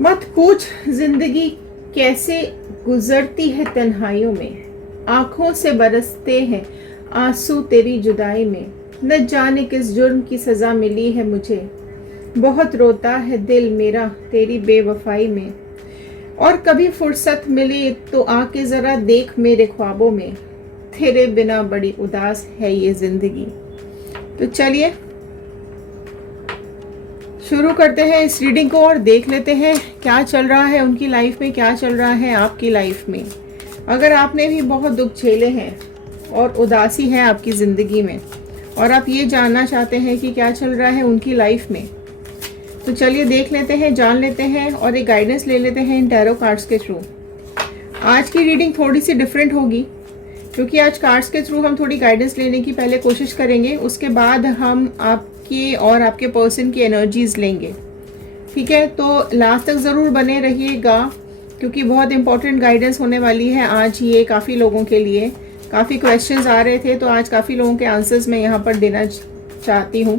मत पूछ जिंदगी कैसे गुजरती है तन्हाइयों में, आंखों से बरसते हैं आंसू तेरी जुदाई में। न जाने किस जुर्म की सजा मिली है मुझे, बहुत रोता है दिल मेरा तेरी बेवफाई में। और कभी फुर्सत मिली तो आके जरा देख मेरे ख्वाबों में, तेरे बिना बड़ी उदास है ये जिंदगी। तो चलिए शुरू करते हैं इस रीडिंग को और देख लेते हैं क्या चल रहा है उनकी लाइफ में, क्या चल रहा है आपकी लाइफ में। अगर आपने भी बहुत दुख झेले हैं और उदासी है आपकी ज़िंदगी में और आप ये जानना चाहते हैं कि क्या चल रहा है उनकी लाइफ में, तो चलिए देख लेते हैं, जान लेते हैं और एक गाइडेंस ले लेते हैं इन टैरो कार्ड्स के थ्रू। आज की रीडिंग थोड़ी सी डिफरेंट होगी क्योंकि आज कार्ड्स के थ्रू हम थोड़ी गाइडेंस लेने की पहले कोशिश करेंगे, उसके बाद हम आपकी और आपके पर्सन की एनर्जीज लेंगे। ठीक है, तो लास्ट तक ज़रूर बने रहिएगा क्योंकि बहुत इंपॉर्टेंट गाइडेंस होने वाली है आज ये काफ़ी लोगों के लिए। काफ़ी क्वेश्चंस आ रहे थे तो आज काफ़ी लोगों के आंसर्स मैं यहाँ पर देना चाहती हूँ।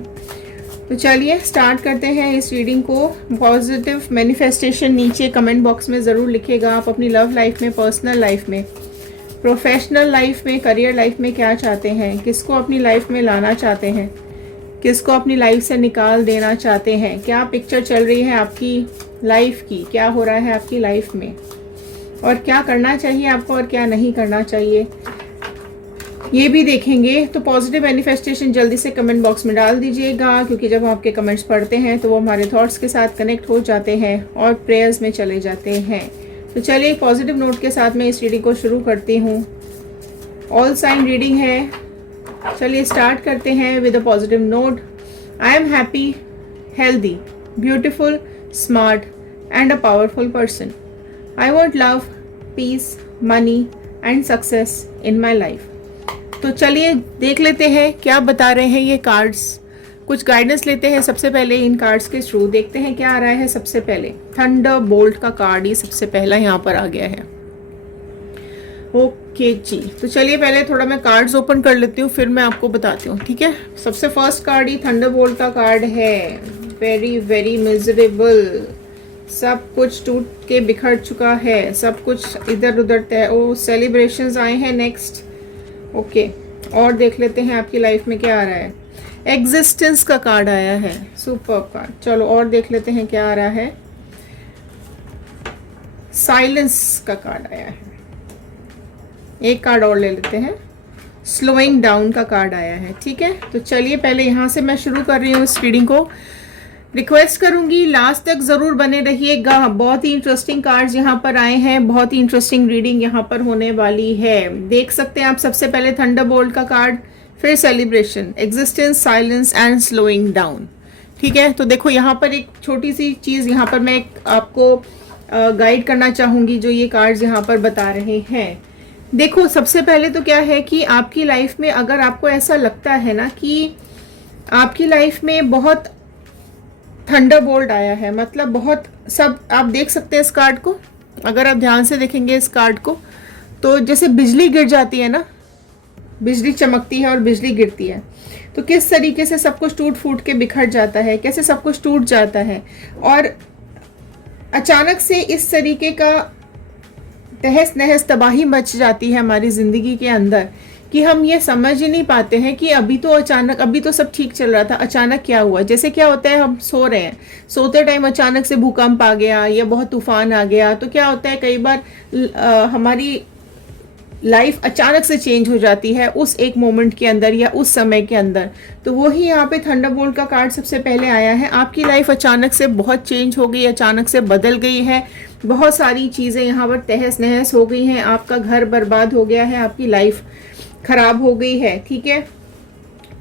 तो चलिए स्टार्ट करते हैं इस रीडिंग को। पॉजिटिव मैनिफेस्टेशन नीचे कमेंट बॉक्स में ज़रूर लिखिएगा। आप अपनी लव लाइफ में, पर्सनल लाइफ में, प्रोफेशनल लाइफ में, करियर लाइफ में क्या चाहते हैं, किसको अपनी लाइफ में लाना चाहते हैं, किसको अपनी लाइफ से निकाल देना चाहते हैं, क्या पिक्चर चल रही है आपकी लाइफ की, क्या हो रहा है आपकी लाइफ में और क्या करना चाहिए आपको और क्या नहीं करना चाहिए, ये भी देखेंगे। तो पॉजिटिव मैनिफेस्टेशन जल्दी से कमेंट बॉक्स में डाल दीजिएगा क्योंकि जब हम आपके कमेंट्स पढ़ते हैं तो वो हमारे थॉट्स के साथ कनेक्ट हो जाते हैं और प्रेयर्स में चले जाते हैं। तो चलिए पॉजिटिव नोट के साथ मैं इस रीडिंग को शुरू करती हूँ। ऑल साइन रीडिंग है, चलिए स्टार्ट करते हैं with a positive note. I am happy, healthy, beautiful, smart and a powerful person. I want love, peace, money and success in my life. तो चलिए देख लेते हैं क्या बता रहे हैं ये कार्ड्स। कुछ गाइडेंस लेते हैं सबसे पहले इन कार्ड्स के थ्रू, देखते हैं क्या आ रहा है। सबसे पहले थंडर बोल्ट का कार्ड ही सबसे पहला यहाँ पर आ गया है। ओके जी, तो चलिए पहले थोड़ा मैं कार्ड्स ओपन कर लेती हूँ फिर मैं आपको बताती हूँ। ठीक है, सबसे फर्स्ट कार्ड ही थंडर बोल्ट का कार्ड है। वेरी वेरी मिजरेबल, सब कुछ टूट के बिखर चुका है, सब कुछ इधर उधर तय। ओ सेलिब्रेशंस आए हैं नेक्स्ट। ओके, और देख लेते हैं आपकी लाइफ में क्या आ रहा है। एग्जिस्टेंस का कार्ड आया है, सुपर कार्ड। चलो और देख लेते हैं क्या आ रहा है। साइलेंस का कार्ड आया है, एक कार्ड और ले लेते हैं। स्लोइंग डाउन का कार्ड आया है। ठीक है, तो चलिए पहले यहाँ से मैं शुरू कर रही हूँ इस रीडिंग को। रिक्वेस्ट करूंगी लास्ट तक जरूर बने रहिएगा, बहुत ही इंटरेस्टिंग कार्ड्स यहाँ पर आए हैं, बहुत ही इंटरेस्टिंग रीडिंग यहाँ पर होने वाली है। देख सकते हैं आप सबसे पहले थंडरबोल्ट का कार्ड, फिर celebration, existence, silence and slowing down. ठीक है, तो देखो यहाँ पर एक छोटी सी चीज़ यहाँ पर मैं आपको गाइड करना चाहूँगी जो ये कार्ड्स यहाँ पर बता रहे हैं। देखो सबसे पहले तो क्या है कि आपकी लाइफ में अगर आपको ऐसा लगता है ना कि आपकी लाइफ में बहुत थंडरबोल्ट आया है, मतलब बहुत सब, आप देख सकते हैं इस कार्ड को, अगर आप ध्यान से देखेंगे इस कार्ड को तो जैसे बिजली गिर जाती है ना, बिजली चमकती है और बिजली गिरती है, तो किस तरीके से सब कुछ टूट फूट के बिखर जाता है, कैसे सब कुछ टूट जाता है और अचानक से इस तरीके का तहस नहस तबाही मच जाती है हमारी ज़िंदगी के अंदर कि हम ये समझ ही नहीं पाते हैं कि अभी तो अचानक, अभी तो सब ठीक चल रहा था, अचानक क्या हुआ। जैसे क्या होता है, हम सो रहे हैं, सोते टाइम अचानक से भूकंप आ गया या बहुत तूफान आ गया, तो क्या होता है कई बार हमारी लाइफ अचानक से चेंज हो जाती है उस एक मोमेंट के अंदर या उस समय के अंदर। तो वही यहाँ पे थंडरबोल्ट का कार्ड सबसे पहले आया है। आपकी लाइफ अचानक से बहुत चेंज हो गई, अचानक से बदल गई है, बहुत सारी चीज़ें यहाँ पर तहस नहस हो गई हैं, आपका घर बर्बाद हो गया है, आपकी लाइफ खराब हो गई है। ठीक है,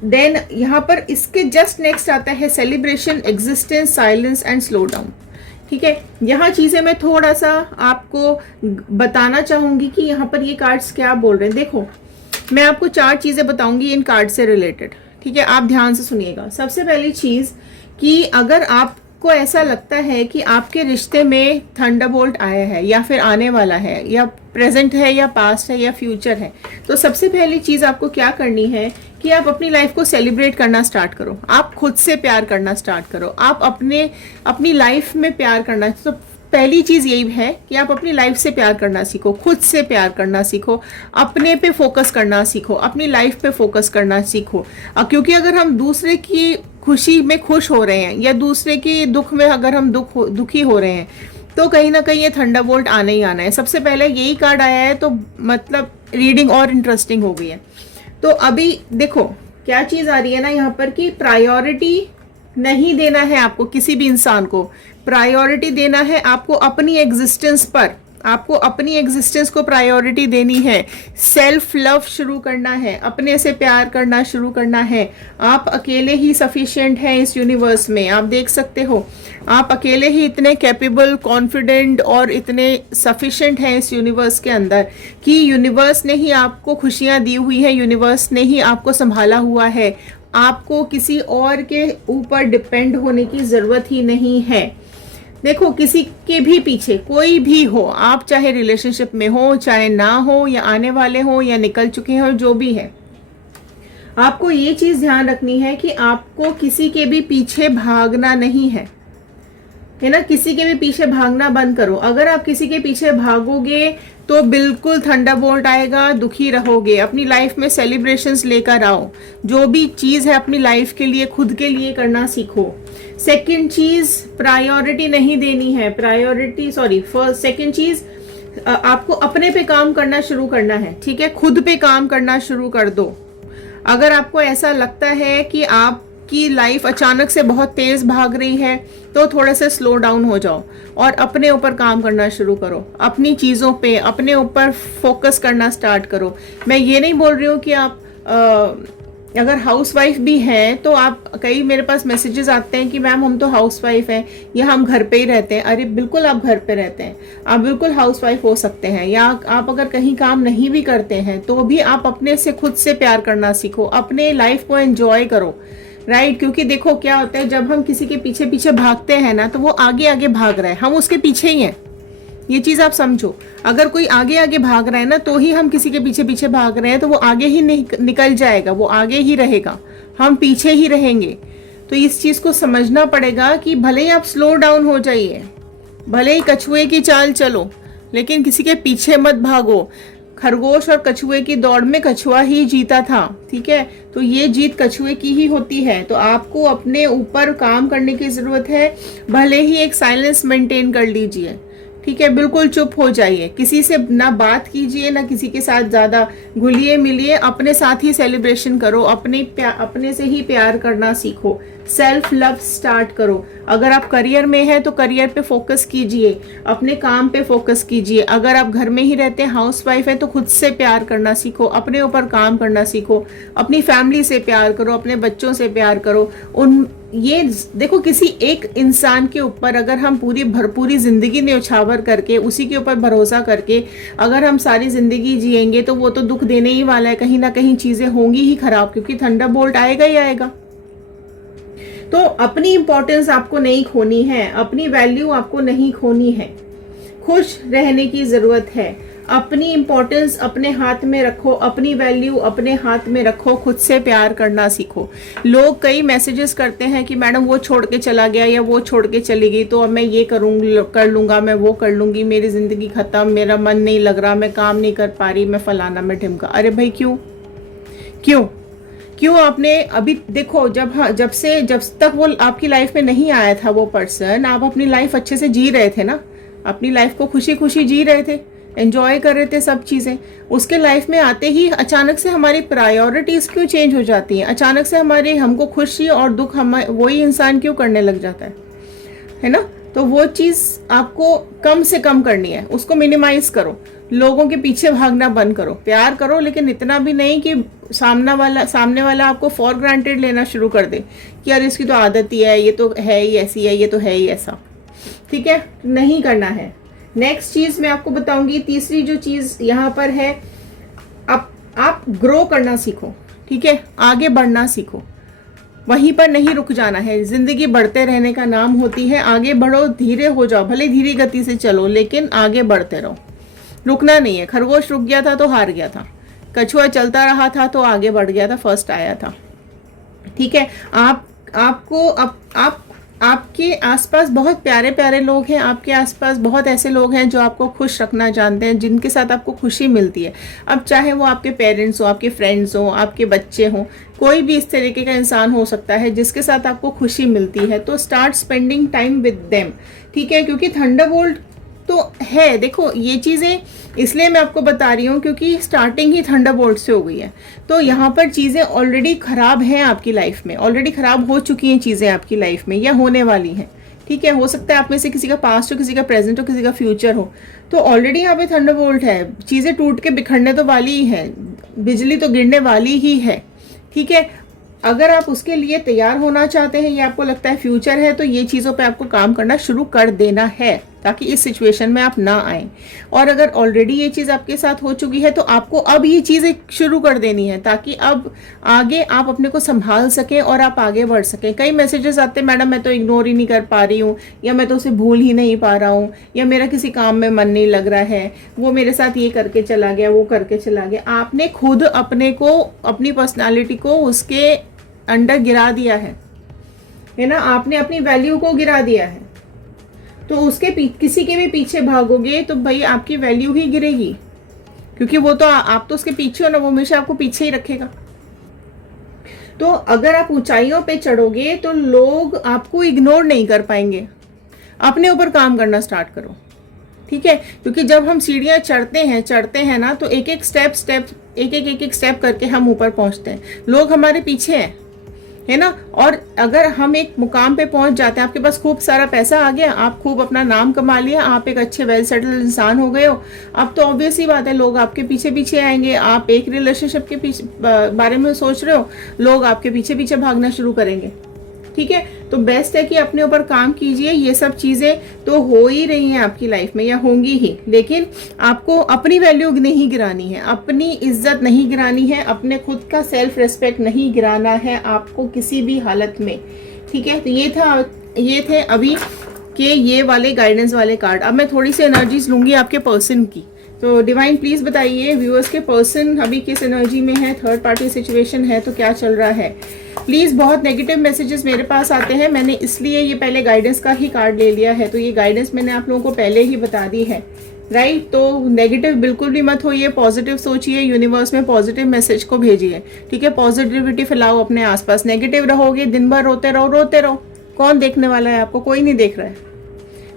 देन यहाँ पर इसके जस्ट नेक्स्ट आता है celebration, existence, silence and slow down. ठीक है, यहाँ चीज़ें मैं थोड़ा सा आपको बताना चाहूँगी कि यहाँ पर ये कार्ड्स क्या बोल रहे हैं। देखो मैं आपको 4 चीज़ें बताऊंगी इन कार्ड से रिलेटेड। ठीक है, आप ध्यान से सुनिएगा। सबसे पहली चीज़ कि अगर आपको ऐसा लगता है कि आपके रिश्ते में थंडरबोल्ट आया है या फिर आने वाला है या प्रेजेंट है या पास्ट है या फ्यूचर है, तो सबसे पहली चीज़ आपको क्या करनी है कि आप अपनी लाइफ को सेलिब्रेट करना स्टार्ट करो, आप खुद से प्यार करना स्टार्ट करो, आप अपनी लाइफ में प्यार करना। तो पहली चीज यही है कि आप अपनी लाइफ से प्यार करना सीखो, खुद से प्यार करना सीखो, अपने पे फोकस करना सीखो, अपनी लाइफ पे फोकस करना सीखो। क्योंकि अगर हम दूसरे की खुशी में खुश हो रहे हैं या दूसरे की दुख में अगर हम दुखी हो रहे हैं तो कहीं ना कहीं ये थंडरबोल्ट आना ही आना है। सबसे पहले यही कार्ड आया है तो मतलब रीडिंग और इंटरेस्टिंग हो गई है। तो अभी देखो क्या चीज आ रही है ना यहाँ पर कि प्रायोरिटी नहीं देना है आपको, किसी भी इंसान को प्रायोरिटी देना है आपको अपनी एग्जिस्टेंस पर, आपको अपनी एग्जिस्टेंस को प्रायोरिटी देनी है। सेल्फ लव शुरू करना है, अपने से प्यार करना शुरू करना है। आप अकेले ही सफिशिएंट हैं इस यूनिवर्स में, आप देख सकते हो आप अकेले ही इतने कैपेबल, कॉन्फिडेंट और इतने सफिशिएंट हैं इस यूनिवर्स के अंदर कि यूनिवर्स ने ही आपको खुशियां दी हुई है, यूनिवर्स ने ही आपको संभाला हुआ है। आपको किसी और के ऊपर डिपेंड होने की जरूरत ही नहीं है। देखो किसी के भी पीछे कोई भी हो, आप चाहे रिलेशनशिप में हो चाहे ना हो, या आने वाले हो या निकल चुके हो, जो भी है, आपको ये चीज ध्यान रखनी है कि आपको किसी के भी पीछे भागना नहीं है ना। किसी के भी पीछे भागना बंद करो। अगर आप किसी के पीछे भागोगे तो बिल्कुल थंडरबोल्ट आएगा, दुखी रहोगे। अपनी लाइफ में सेलिब्रेशंस लेकर आओ, जो भी चीज है अपनी लाइफ के लिए, खुद के लिए करना सीखो। सेकंड चीज, प्रायोरिटी नहीं देनी है, सेकंड चीज आपको अपने पे काम करना शुरू करना है, ठीक है। खुद पे काम करना शुरू कर दो। अगर आपको ऐसा लगता है कि आपकी लाइफ अचानक से बहुत तेज भाग रही है तो थोड़ा सा स्लो डाउन हो जाओ और अपने ऊपर काम करना शुरू करो, अपनी चीज़ों पे, अपने ऊपर फोकस करना स्टार्ट करो। मैं ये नहीं बोल रही हूँ कि आप अगर हाउसवाइफ भी हैं तो आप, कई मेरे पास मैसेजेस आते हैं कि मैम हम तो हाउसवाइफ हैं या हम घर पे ही रहते हैं। अरे बिल्कुल आप घर पे रहते हैं, आप बिल्कुल हाउसवाइफ हो सकते हैं। या आप अगर कहीं काम नहीं भी करते हैं तो भी आप अपने से, खुद से प्यार करना सीखो, अपने लाइफ को एंजॉय करो, राइट। क्योंकि देखो क्या होता है, जब हम किसी के पीछे पीछे भागते हैं ना तो वो आगे आगे भाग रहा है, हम उसके पीछे ही हैं। ये चीज आप समझो। अगर कोई आगे आगे भाग रहा है ना तो ही हम किसी के पीछे पीछे भाग रहे हैं, तो वो आगे ही निकल जाएगा, वो आगे ही रहेगा, हम पीछे ही रहेंगे। तो इस चीज को समझना पड़ेगा कि भले ही आप स्लो डाउन हो जाइए, भले ही कछुए की चाल चलो, लेकिन किसी के पीछे मत भागो। खरगोश और कछुए की दौड़ में कछुआ ही जीता था, ठीक है। तो ये जीत कछुए की ही होती है। तो आपको अपने ऊपर काम करने की जरूरत है। भले ही एक साइलेंस मेंटेन कर लीजिए, ठीक है, बिल्कुल चुप हो जाइए, किसी से ना बात कीजिए, ना किसी के साथ ज्यादा घुलिए मिलिए, अपने साथ ही सेलिब्रेशन करो, अपने से ही प्यार करना सीखो, सेल्फ लव स्टार्ट करो। अगर आप करियर में है तो करियर पे फोकस कीजिए, अपने काम पे फोकस कीजिए। अगर आप घर में ही रहते हैं, हाउसवाइफ है, तो खुद से प्यार करना सीखो, अपने ऊपर काम करना सीखो, अपनी फैमिली से प्यार करो, अपने बच्चों से प्यार करो। ये देखो, किसी एक इंसान के ऊपर अगर हम पूरी जिंदगी न्यौछावर करके, उसी के ऊपर भरोसा करके अगर हम सारी जिंदगी जिएंगे तो वो तो दुख देने ही वाला है। कहीं ना कहीं चीजें होंगी ही खराब, क्योंकि थंडरबोल्ट आएगा ही आएगा। तो अपनी इंपॉर्टेंस आपको नहीं खोनी है, अपनी वैल्यू आपको नहीं खोनी है, खुश रहने की जरूरत है। अपनी इंपॉर्टेंस अपने हाथ में रखो, अपनी वैल्यू अपने हाथ में रखो, खुद से प्यार करना सीखो। लोग कई मैसेजेस करते हैं कि मैडम वो छोड़ के चला गया या वो छोड़ के चली गई तो अब मैं ये कर लूंगा, मैं वो कर लूंगी, मेरी जिंदगी खत्म, मेरा मन नहीं लग रहा, मैं काम नहीं कर पा रही, मैं फलाना, मैं ढिमका। अरे भाई क्यों क्यों क्यों आपने अभी देखो, जब तक वो आपकी लाइफ में नहीं आया था वो पर्सन, आप अपनी लाइफ अच्छे से जी रहे थे ना, अपनी लाइफ को खुशी खुशी जी रहे थे, एंजॉय कर रहे थे सब चीज़ें। उसके लाइफ में आते ही अचानक से हमारी प्रायोरिटीज क्यों चेंज हो जाती हैं? अचानक से हमको खुशी और दुख वही इंसान क्यों करने लग जाता है ना? तो वो चीज़ आपको कम से कम करनी है, उसको मिनिमाइज करो, लोगों के पीछे भागना बंद करो, प्यार करो, लेकिन इतना भी नहीं कि सामने वाला आपको फॉर ग्रांटेड लेना शुरू कर दे कि यार इसकी तो आदत ही है, ये तो है ही ऐसी है, ये तो है ही ऐसा, ठीक है, नहीं करना है। नेक्स्ट चीज मैं आपको बताऊंगी, तीसरी जो चीज यहाँ पर है, आप ग्रो करना सीखो, ठीक है, आगे बढ़ना सीखो, वहीं पर नहीं रुक जाना है। जिंदगी बढ़ते रहने का नाम होती है, आगे बढ़ो, धीरे हो जाओ, भले धीरे गति से चलो, लेकिन आगे बढ़ते रहो, रुकना नहीं है। खरगोश रुक गया था तो हार गया था, कछुआ चलता रहा था तो आगे बढ़ गया था, फर्स्ट आया था, ठीक है। आप आपके आसपास बहुत प्यारे प्यारे लोग हैं, आपके आसपास बहुत ऐसे लोग हैं जो आपको खुश रखना जानते हैं, जिनके साथ आपको खुशी मिलती है। अब चाहे वो आपके पेरेंट्स हो, आपके फ्रेंड्स हो, आपके बच्चे हों, कोई भी इस तरीके का इंसान हो सकता है जिसके साथ आपको खुशी मिलती है, तो start spending time with them, ठीक है। क्योंकि थंडरबोल्ट तो है, देखो ये चीज़ें इसलिए मैं आपको बता रही हूँ क्योंकि स्टार्टिंग ही थंडरबोल्ट से हो गई है। तो यहाँ पर चीज़ें ऑलरेडी ख़राब हैं आपकी लाइफ में, ऑलरेडी ख़राब हो चुकी हैं चीज़ें आपकी लाइफ में या होने वाली हैं, ठीक है। हो सकता है आप में से किसी का पास्ट हो, किसी का प्रेजेंट हो, किसी का फ्यूचर हो। तो ऑलरेडी यहाँ पे थंडरबोल्ट है, चीज़ें टूट के बिखरने तो वाली ही है, बिजली तो गिरने वाली ही है, ठीक है। अगर आप उसके लिए तैयार होना चाहते हैं या आपको लगता है फ्यूचर है, तो ये चीज़ों पे आपको काम करना शुरू कर देना है ताकि इस सिचुएशन में आप ना आए। और अगर ऑलरेडी ये चीज़ आपके साथ हो चुकी है तो आपको अब ये चीज़ें शुरू कर देनी है ताकि अब आगे आप अपने को संभाल सकें और आप आगे बढ़ सकें। कई मैसेजेस आते हैं, मैडम मैं तो इग्नोर ही नहीं कर पा रही हूँ, या मैं तो उसे भूल ही नहीं पा रहा हूँ, या मेरा किसी काम में मन नहीं लग रहा है, वो मेरे साथ ये करके चला गया, वो करके चला गया। आपने खुद अपने को, अपनी पर्सनालिटी को उसके अंडर गिरा दिया है ना, आपने अपनी वैल्यू को गिरा दिया है। तो उसके किसी के भी पीछे भागोगे तो भाई आपकी वैल्यू ही गिरेगी, क्योंकि वो तो आप तो उसके पीछे हो ना, वो हमेशा आपको पीछे ही रखेगा। तो अगर आप ऊंचाइयों पे चढ़ोगे तो लोग आपको इग्नोर नहीं कर पाएंगे। अपने ऊपर काम करना स्टार्ट करो, ठीक है। क्योंकि जब हम सीढ़ियां चढ़ते हैं ना, तो एक एक स्टेप करके हम ऊपर पहुंचते हैं। लोग हमारे पीछे हैं, है ना। और अगर हम एक मुकाम पे पहुंच जाते हैं, आपके पास खूब सारा पैसा आ गया, आप खूब अपना नाम कमा लिया, आप एक अच्छे वेल सेटल्ड इंसान हो गए हो, अब तो ऑब्वियस ही बात है लोग आपके पीछे पीछे आएंगे। आप एक रिलेशनशिप के पीछे बारे में सोच रहे हो, लोग आपके पीछे पीछे भागना शुरू करेंगे, ठीक है। तो बेस्ट है कि अपने ऊपर काम कीजिए। ये सब चीज़ें तो हो ही रही हैं आपकी लाइफ में या होंगी ही, लेकिन आपको अपनी वैल्यू नहीं गिरानी है, अपनी इज्जत नहीं गिरानी है, अपने खुद का सेल्फ रिस्पेक्ट नहीं गिराना है आपको किसी भी हालत में, ठीक है। तो ये थे अभी के ये वाले गाइडेंस वाले कार्ड। अब मैं थोड़ी सी एनर्जीज लूंगी आपके पर्सन की। तो डिवाइन प्लीज बताइए व्यूअर्स के पर्सन अभी किस एनर्जी में है, थर्ड पार्टी सिचुएशन है तो क्या चल रहा है। प्लीज़, बहुत नेगेटिव मैसेजेस मेरे पास आते हैं, मैंने इसलिए ये पहले गाइडेंस का ही कार्ड ले लिया है। तो ये गाइडेंस मैंने आप लोगों को पहले ही बता दी है, राइट। तो नेगेटिव बिल्कुल भी मत होइए, पॉजिटिव सोचिए, यूनिवर्स में पॉजिटिव मैसेज को भेजिए, ठीक है। पॉजिटिविटी फैलाओ अपने आसपास। नेगेटिव रहोगे, दिन भर रोते रहो, कौन देखने वाला है आपको, कोई नहीं देख रहा है।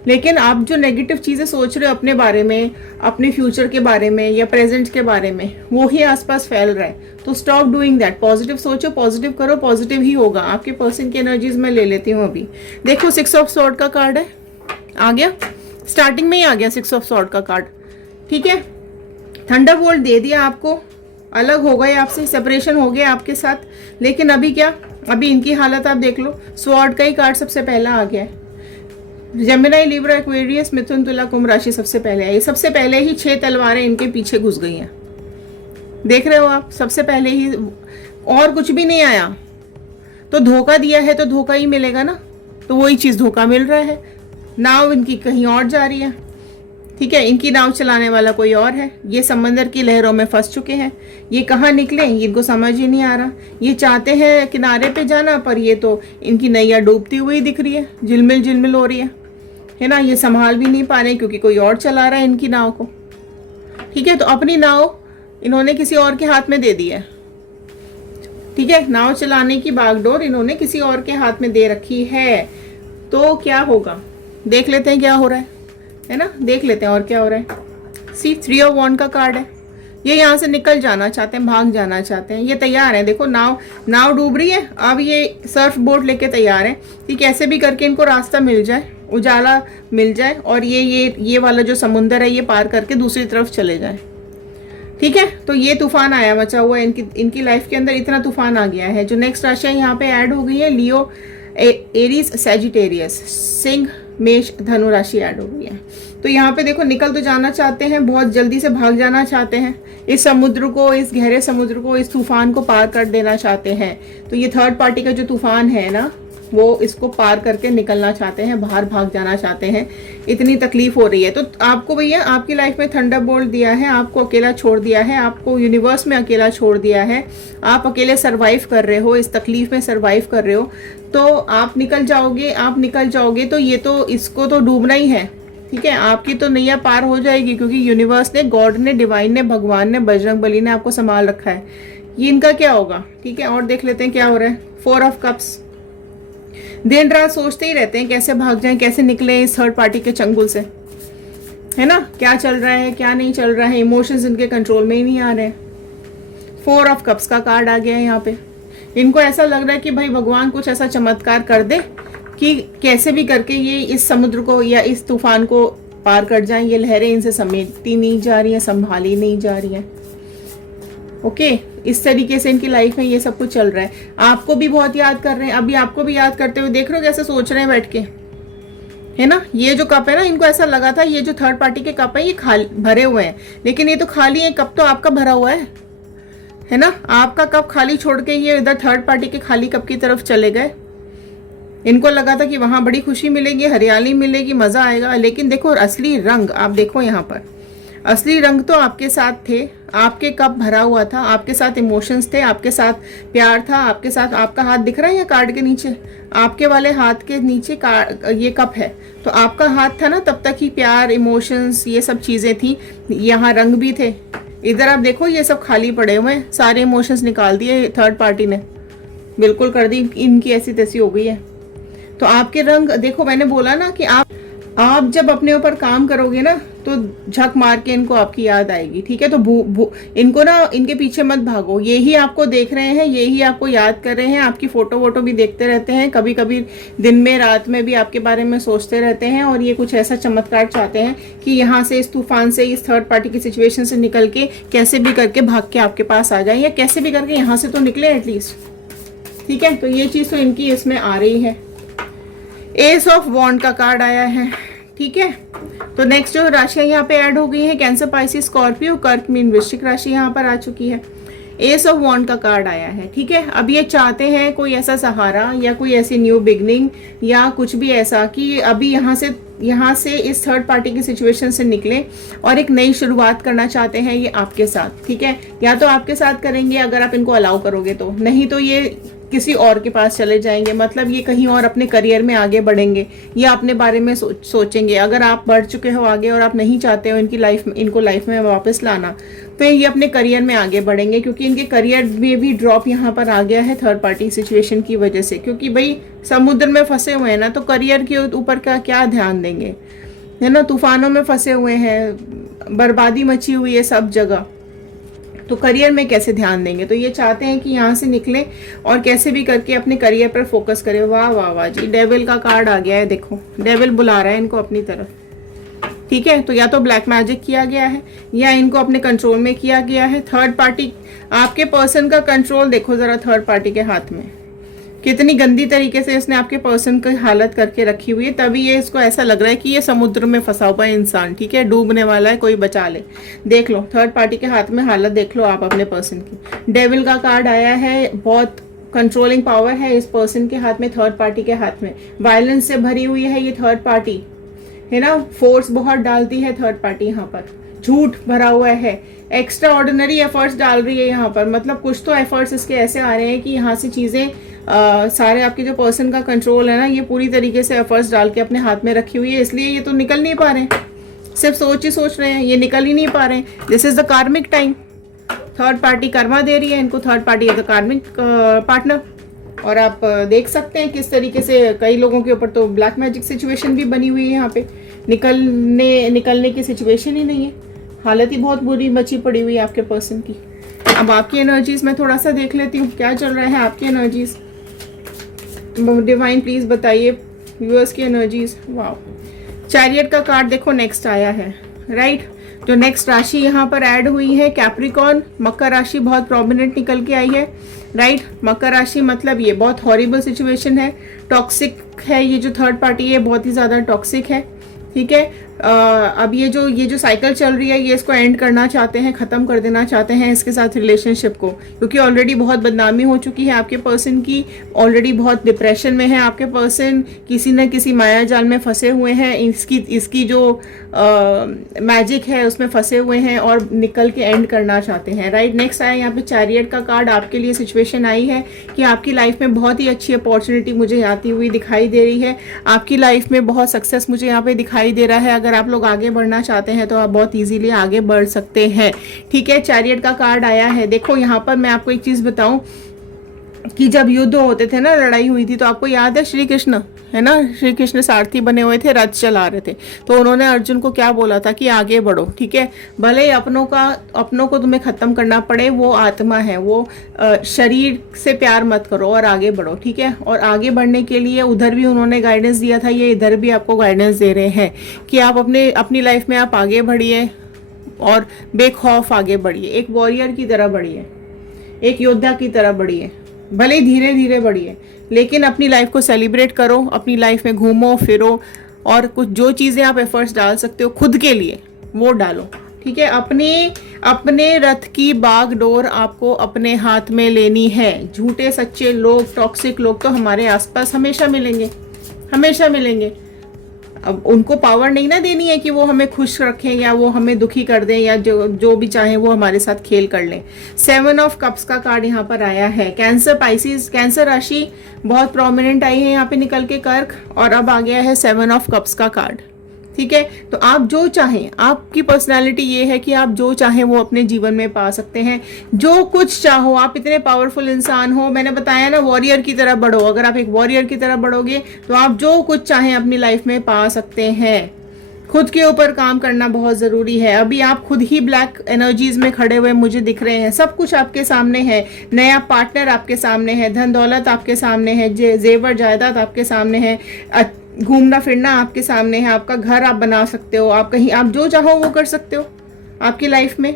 लेकिन आप जो नेगेटिव चीज़ें सोच रहे हो अपने बारे में, अपने फ्यूचर के बारे में या प्रेजेंट के बारे में, वो ही आसपास फैल रहा है। तो स्टॉप डूइंग दैट। पॉजिटिव सोचो, पॉजिटिव करो, पॉजिटिव ही होगा। आपके पर्सन की एनर्जीज मैं ले लेती हूँ अभी। देखो 6 ऑफ सॉर्ड का कार्ड है, आ गया, स्टार्टिंग में ही आ गया 6 ऑफ सॉर्ड का कार्ड, ठीक है। थंडरबोल्ट दे दिया आपको, अलग हो गए आपसे, सेपरेशन हो गया आपके साथ। लेकिन अभी क्या, अभी इनकी हालत आप देख लो। स्वॉर्ड का ही कार्ड सबसे पहला आ गया है। जेमिनी, लिब्रा, एक्वेरियस, मिथुन, तुला, कुंभ राशि सबसे पहले आई। सबसे पहले ही 6 तलवारें इनके पीछे घुस गई हैं, देख रहे हो आप, सबसे पहले ही, और कुछ भी नहीं आया। तो धोखा दिया है तो धोखा ही मिलेगा ना, तो वही चीज धोखा मिल रहा है। नाव इनकी कहीं और जा रही है, ठीक है। इनकी नाव चलाने वाला कोई और है। ये समंदर की लहरों में फंस चुके हैं। ये कहाँ निकले इनको समझ ही नहीं आ रहा। ये चाहते हैं किनारे पे जाना, पर ये तो इनकी नैया डूबती हुई दिख रही है, झिलमिल हो रही है ना। ये संभाल भी नहीं पा रहे क्योंकि कोई और चला रहा है इनकी नाव को, ठीक है। तो अपनी नाव इन्होंने किसी और के हाथ में दे दी है, ठीक है। नाव चलाने की बागडोर इन्होंने किसी और के हाथ में दे रखी है। तो क्या होगा, देख लेते हैं क्या हो रहा है ना, देख लेते हैं और क्या हो रहा है। सी 3 ऑफ वॉन्ड का कार्ड है। ये यहाँ से निकल जाना चाहते हैं, भाग जाना चाहते हैं, ये तैयार है। देखो नाव डूब रही है, अब ये सर्फ बोट लेके तैयार है कि कैसे भी करके इनको रास्ता मिल जाए, उजाला मिल जाए, और ये वाला जो समुंदर है ये पार करके दूसरी तरफ चले जाए, ठीक है। तो ये तूफान आया मचा हुआ है इनकी लाइफ के अंदर, इतना तूफान आ गया है। जो नेक्स्ट राशियां यहाँ पे ऐड हो गई है, लियो, एरीज, सैजिटेरियस, सिंह, मेष, धनु राशि ऐड हो गई है। तो यहाँ पे देखो निकल तो जाना चाहते हैं, बहुत जल्दी से भाग जाना चाहते हैं, इस समुद्र को, इस गहरे समुद्र को, इस तूफान को पार कर देना चाहते हैं। तो ये थर्ड पार्टी का जो तूफान है ना, वो इसको पार करके निकलना चाहते हैं, बाहर भाग जाना चाहते हैं, इतनी तकलीफ हो रही है। तो आपको भैया आपकी लाइफ में थंडरबोल्ट दिया है, आपको अकेला छोड़ दिया है, आपको यूनिवर्स में अकेला छोड़ दिया है, आप अकेले सरवाइव कर रहे हो, इस तकलीफ में सरवाइव कर रहे हो, तो आप निकल जाओगे, आप निकल जाओगे तो ये तो इसको तो डूबना ही है, ठीक है। आपकी तो नैया पार हो जाएगी, क्योंकि यूनिवर्स ने, गॉड ने, डिवाइन ने, भगवान ने, बजरंग बली ने आपको संभाल रखा है। ये इनका क्या होगा, ठीक है। और देख लेते हैं क्या हो रहा है। 4 ऑफ कप्स, दिन रात सोचते ही रहते हैं कैसे भाग जाएं, कैसे निकले इस थर्ड पार्टी के चंगुल से, है ना। क्या चल रहा है, क्या नहीं चल रहा है, इमोशंस इनके कंट्रोल में ही नहीं आ रहे। 4 ऑफ कप्स का कार्ड आ गया है यहाँ पे। इनको ऐसा लग रहा है कि भाई भगवान कुछ ऐसा चमत्कार कर दे कि कैसे भी करके ये इस समुद्र को या इस तूफान को पार कर जाएं। ये लहरें इनसे समेटती नहीं जा रही हैं, संभाली नहीं जा रही हैं। ओके, इस तरीके से इनकी लाइफ में ये सब कुछ चल रहा है। आपको भी बहुत याद कर रहे हैं, अभी आपको भी याद करते हुए देख रहे हो कैसे सोच रहे हैं बैठ के, है ना। ये जो कप है ना, इनको ऐसा लगा था ये जो थर्ड पार्टी के कप है ये खाली भरे हुए हैं, लेकिन ये तो खाली है। कप तो आपका भरा हुआ है ना। आपका कप खाली छोड़ के ये इधर थर्ड पार्टी के खाली कप की तरफ चले गए। इनको लगा था कि वहां बड़ी खुशी मिलेगी, हरियाली मिलेगी, मजा आएगा, लेकिन देखो असली रंग आप देखो यहाँ पर। असली रंग तो आपके साथ थे, आपके कप भरा हुआ था, आपके साथ इमोशंस थे, आपके साथ प्यार था, आपके साथ। आपका हाथ दिख रहा है या कार्ड के नीचे, आपके वाले हाथ के नीचे ये कप है, तो आपका हाथ था ना, तब तक ही प्यार, इमोशंस, ये सब चीजें थी। यहाँ रंग भी थे। इधर आप देखो ये सब खाली पड़े हुए हैं, सारे इमोशंस निकाल दिए थर्ड पार्टी ने, बिल्कुल कर दी, इनकी ऐसी तैसी हो गई है। तो आपके रंग देखो, मैंने बोला ना कि आप जब अपने ऊपर काम करोगे ना तो झक मार के इनको आपकी याद आएगी, ठीक है। तो इनको ना, इनके पीछे मत भागो, यही आपको देख रहे हैं, यही आपको याद कर रहे हैं, आपकी फोटो वोटो भी देखते रहते हैं, कभी कभी दिन में रात में भी आपके बारे में सोचते रहते हैं, और ये कुछ ऐसा चमत्कार चाहते हैं कि यहाँ से, इस तूफान से, इस थर्ड पार्टी की सिचुएशन से निकल के कैसे भी करके भाग के आपके पास आ जाए, या कैसे भी करके यहाँ से तो निकले एटलीस्ट, ठीक है। तो ये चीज तो इनकी इसमें आ रही है। एस ऑफ वॉन्ड का कार्ड आया है, ठीक है। तो नेक्स्ट जो राशियां यहाँ पे ऐड हो गई है, कैंसर, पाइसिस, स्कॉर्पियो, कर्क, मीन, वृश्चिक राशि यहाँ पर आ चुकी है। एस ऑफ वॉन्ड का कार्ड आया है, ठीक है। अब ये चाहते हैं कोई ऐसा सहारा या कोई ऐसी न्यू बिगनिंग या कुछ भी ऐसा कि अभी यहाँ से इस थर्ड पार्टी की सिचुएशन से निकले और एक नई शुरुआत करना चाहते हैं ये आपके साथ, ठीक है। या तो आपके साथ करेंगे अगर आप इनको अलाउ करोगे तो, नहीं तो ये किसी और के पास चले जाएंगे, मतलब ये कहीं और अपने करियर में आगे बढ़ेंगे या अपने बारे में सोचेंगे। अगर आप बढ़ चुके हो आगे और आप नहीं चाहते हो इनको लाइफ में वापस लाना, तो ये अपने करियर में आगे बढ़ेंगे, क्योंकि इनके करियर में भी ड्रॉप यहाँ पर आ गया है थर्ड पार्टी सिचुएशन की वजह से। क्योंकि भाई समुद्र में फंसे हुए हैं ना, तो करियर के ऊपर का क्या ध्यान देंगे, है ना। तूफानों में फंसे हुए हैं, बर्बादी मची हुई है सब जगह, तो करियर में कैसे ध्यान देंगे। तो ये चाहते हैं कि यहाँ से निकले और कैसे भी करके अपने करियर पर फोकस करें। वाह वाह वाह जी, डेविल का कार्ड आ गया है, देखो डेविल बुला रहा है इनको अपनी तरफ, ठीक है। तो या तो ब्लैक मैजिक किया गया है या इनको अपने कंट्रोल में किया गया है। थर्ड पार्टी, आपके पर्सन का कंट्रोल देखो जरा थर्ड पार्टी के हाथ में, कितनी गंदी तरीके से इसने आपके पर्सन की हालत करके रखी हुई है। तभी ये इसको ऐसा लग रहा है कि ये समुद्र में फंसा हुआ है इंसान, ठीक है, डूबने वाला है, कोई बचा ले। देख लो थर्ड पार्टी के हाथ में हालत देख लो आप अपने पर्सन की। डेविल का कार्ड आया है, बहुत कंट्रोलिंग पावर है इस पर्सन के हाथ में, थर्ड पार्टी के हाथ में। वायलेंस से भरी हुई है ये थर्ड पार्टी, है ना। फोर्स बहुत डालती है थर्ड पार्टी यहाँ पर, झूठ भरा हुआ है, एक्स्ट्रा ऑर्डिनरी एफर्ट्स डाल रही है यहाँ पर। मतलब कुछ तो एफर्ट्स इसके ऐसे आ रहे हैं कि यहाँ से चीजें सारे आपके जो पर्सन का कंट्रोल है ना, ये पूरी तरीके से एफर्ट्स डाल के अपने हाथ में रखी हुई है, इसलिए ये तो निकल नहीं पा रहे हैं, सिर्फ सोच ही सोच रहे हैं, ये निकल ही नहीं पा रहे हैं। This is the karmic time, third party कर्मा दे रही है इनको, third party is the karmic partner. और आप देख सकते हैं किस तरीके से कई लोगों के ऊपर तो ब्लैक मैजिक सिचुएशन भी बनी हुई है यहाँ पे, निकलने की सिचुएशन ही नहीं है, हालत ही बहुत बुरी मची पड़ी हुई है आपके पर्सन की। अब आपकी एनर्जीज मैं थोड़ा सा देख लेती हूँ क्या चल रहा है आपकी एनर्जीज। डिवाइन प्लीज बताइए व्यूअर्स की एनर्जीज। वाओ, चैरियट का कार्ड देखो नेक्स्ट आया है, राइट। जो नेक्स्ट राशि यहाँ पर ऐड हुई है कैप्रिकॉर्न, मकर राशि बहुत प्रोमिनेंट निकल के आई है, राइट। मकर राशि मतलब ये बहुत हॉरिबल सिचुएशन है, टॉक्सिक है, ये जो थर्ड पार्टी है बहुत ही ज्यादा टॉक्सिक है, ठीक है। अब ये जो साइकिल चल रही है ये इसको एंड करना चाहते हैं, ख़त्म कर देना चाहते हैं इसके साथ रिलेशनशिप को, क्योंकि ऑलरेडी बहुत बदनामी हो चुकी है आपके पर्सन की, ऑलरेडी बहुत डिप्रेशन में है आपके पर्सन, किसी न किसी माया जाल में फंसे हुए हैं, इसकी जो मैजिक है उसमें फंसे हुए हैं और निकल के एंड करना चाहते हैं, राइट। नेक्स्ट आया यहाँ पे चैरियट का कार्ड। आपके लिए सिचुएशन आई है कि आपकी लाइफ में बहुत ही अच्छी अपॉर्चुनिटी मुझे आती हुई दिखाई दे रही है, आपकी लाइफ में बहुत सक्सेस मुझे यहाँ पे दिखाई दे रहा है। अगर आप लोग आगे बढ़ना चाहते हैं तो आप बहुत इजीली आगे बढ़ सकते हैं, ठीक है। चैरियट का कार्ड आया है। देखो यहाँ पर मैं आपको एक चीज़ बताऊं कि जब युद्ध होते थे ना, लड़ाई हुई थी, तो आपको याद है श्री कृष्ण, है ना, श्री कृष्ण सारथी बने हुए थे, रथ चला रहे थे, तो उन्होंने अर्जुन को क्या बोला था कि आगे बढ़ो, ठीक है। भले ही अपनों को तुम्हें खत्म करना पड़े, वो आत्मा है, वो शरीर से प्यार मत करो और आगे बढ़ो, ठीक है। और आगे बढ़ने के लिए उधर भी उन्होंने गाइडेंस दिया था, ये इधर भी आपको गाइडेंस दे रहे हैं कि आप अपनी लाइफ में आप आगे बढ़िए और बेखौफ आगे बढ़िए, एक वॉरियर की तरह बढ़िए, एक योद्धा की तरह बढ़िए, भले धीरे धीरे बढ़िए, लेकिन अपनी लाइफ को सेलिब्रेट करो, अपनी लाइफ में घूमो फिरो और कुछ जो चीज़ें आप एफर्ट्स डाल सकते हो खुद के लिए वो डालो, ठीक है। अपने रथ की बागडोर आपको अपने हाथ में लेनी है। झूठे सच्चे लोग, टॉक्सिक लोग तो हमारे आसपास हमेशा मिलेंगे, हमेशा मिलेंगे। अब उनको पावर नहीं ना देनी है कि वो हमें खुश रखें या वो हमें दुखी कर दें या जो भी चाहे वो हमारे साथ खेल कर लें। 7 ऑफ कप्स का कार्ड यहाँ पर आया है। कैंसर, पाइसिस, कैंसर राशि बहुत प्रोमिनेंट आई है यहाँ पे निकल के कर्क, और अब आ गया है 7 ऑफ कप्स का कार्ड, ठीक है। तो आप जो चाहें, आपकी पर्सनालिटी ये है कि आप जो चाहें वो अपने जीवन में पा सकते हैं, जो कुछ चाहो। आप इतने पावरफुल इंसान हो, मैंने बताया ना, वॉरियर की तरह बढ़ो। अगर आप एक वॉरियर की तरह बढ़ोगे तो आप जो कुछ चाहें अपनी लाइफ में पा सकते हैं। खुद के ऊपर काम करना बहुत ज़रूरी है। अभी आप खुद ही ब्लैक एनर्जीज में खड़े हुए मुझे दिख रहे हैं, सब कुछ आपके सामने है, नया पार्टनर आपके सामने है, धन दौलत आपके सामने है, जेवर जायदाद आपके सामने है, घूमना फिरना आपके सामने है, आपका घर आप बना सकते हो, आप कहीं आप जो चाहो वो कर सकते हो आपकी लाइफ में,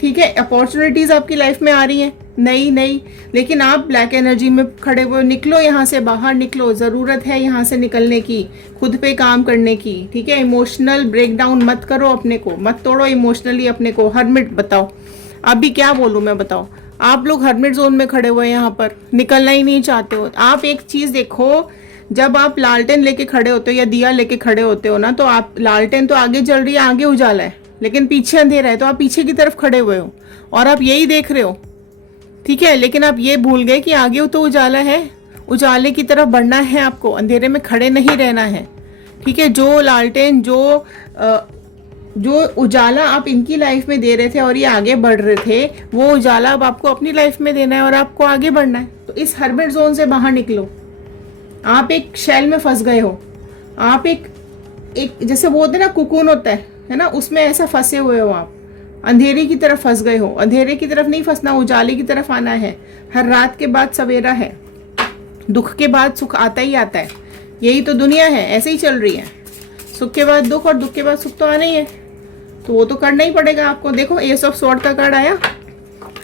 ठीक है। अपॉर्चुनिटीज आपकी लाइफ में आ रही हैं नई, लेकिन आप ब्लैक एनर्जी में खड़े हुए, निकलो यहाँ से, बाहर निकलो, ज़रूरत है यहाँ से निकलने की, खुद पे काम करने की, ठीक है। इमोशनल ब्रेकडाउन मत करो, अपने को मत तोड़ो इमोशनली अपने को। हर्मिट, बताओ अभी क्या बोलूँ मैं, बताओ। आप लोग हर्मिट जोन में खड़े हुए यहाँ पर, निकलना ही नहीं चाहते हो। आप एक चीज़ देखो, जब आप लालटेन लेके खड़े होते हो या दिया लेके खड़े होते हो ना, तो आप, लालटेन तो आगे जल रही है, आगे उजाला है, लेकिन पीछे अंधेरा है, तो आप पीछे की तरफ खड़े हुए हो और आप यही देख रहे हो, ठीक है। लेकिन आप ये भूल गए कि आगे तो उजाला है, उजाले की तरफ बढ़ना है आपको, अंधेरे में खड़े नहीं रहना है, ठीक है। जो लालटेन, जो उजाला आप इनकी लाइफ में दे रहे थे और ये आगे बढ़ रहे थे, वो उजाला अब आपको अपनी लाइफ में देना है और आपको आगे बढ़ना है। तो इस हर्मिट जोन से बाहर निकलो। आप एक शेल में फंस गए हो, आप एक जैसे वो होते ना, कुकून होता है ना, उसमें ऐसा फंसे हुए हो, आप अंधेरे की तरफ फंस गए हो। अंधेरे की तरफ नहीं फंसना, उजाले की तरफ आना है। हर रात के बाद सवेरा है, दुख के बाद सुख आता ही आता है, यही तो दुनिया है, ऐसे ही चल रही है। सुख के बाद दुख और दुख के बाद सुख तो आना ही है, तो वो तो करना ही पड़ेगा आपको। देखो एस ऑफ स्वॉर्ड का कार्ड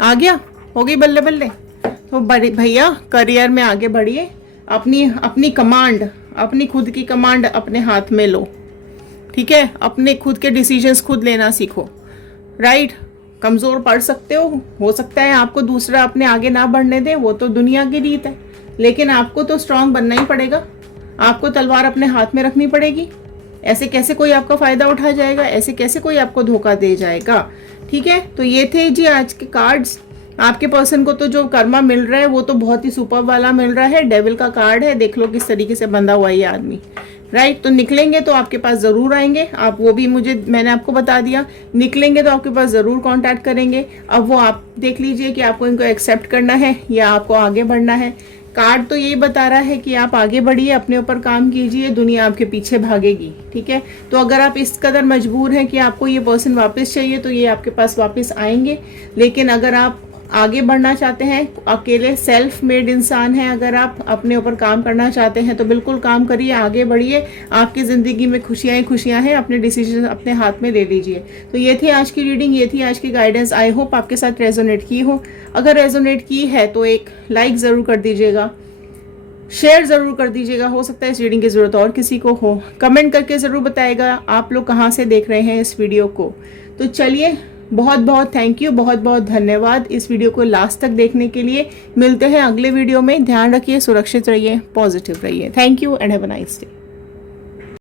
आ गया, हो गई बल्ले बल्ले। तो भैया करियर में आगे बढ़िए, अपनी कमांड, अपनी खुद की कमांड अपने हाथ में लो, ठीक है। अपने खुद के डिसीजंस खुद लेना सीखो, राइट। कमज़ोर पड़ सकते हो सकता है आपको दूसरा अपने आगे ना बढ़ने दे, वो तो दुनिया की रीत है, लेकिन आपको तो स्ट्रांग बनना ही पड़ेगा, आपको तलवार अपने हाथ में रखनी पड़ेगी। ऐसे कैसे कोई आपका फ़ायदा उठा जाएगा, ऐसे कैसे कोई आपको धोखा दे जाएगा, ठीक है। तो ये थे जी आज के कार्ड्स। आपके पर्सन को तो जो कर्मा मिल रहा है वो तो बहुत ही सुपर वाला मिल रहा है। डेविल का कार्ड है, देख लो किस तरीके से बंधा हुआ है ये आदमी, राइट। तो निकलेंगे तो आपके पास ज़रूर आएंगे, आप वो भी मैंने आपको बता दिया, निकलेंगे तो आपके पास ज़रूर कांटेक्ट करेंगे। अब वो आप देख लीजिए कि आपको इनको एक्सेप्ट करना है या आपको आगे बढ़ना है। कार्ड तो यही बता रहा है कि आप आगे बढ़िए, अपने ऊपर काम कीजिए, दुनिया आपके पीछे भागेगी, ठीक है। तो अगर आप इस कदर मजबूर हैं कि आपको ये पर्सन वापस चाहिए तो ये आपके पास वापस आएंगे। लेकिन अगर आप आगे बढ़ना चाहते हैं, अकेले सेल्फ मेड इंसान हैं, अगर आप अपने ऊपर काम करना चाहते हैं तो बिल्कुल काम करिए, आगे बढ़िए। आपकी ज़िंदगी में खुशियाँ ही खुशियाँ हैं, अपने डिसीजन अपने हाथ में ले लीजिए। तो ये थी आज की रीडिंग, ये थी आज की गाइडेंस। आई होप आपके साथ रेजोनेट की हो। अगर रेजोनेट की है तो एक लाइक ज़रूर कर दीजिएगा, शेयर ज़रूर कर दीजिएगा, हो सकता है इस रीडिंग की ज़रूरत और किसी को हो। कमेंट करके ज़रूर बताइएगा आप लोग कहाँ से देख रहे हैं इस वीडियो को। तो चलिए, बहुत बहुत थैंक यू, बहुत बहुत धन्यवाद इस वीडियो को लास्ट तक देखने के लिए। मिलते हैं अगले वीडियो में। ध्यान रखिए, सुरक्षित रहिए, पॉजिटिव रहिए। Thank you and have a nice day.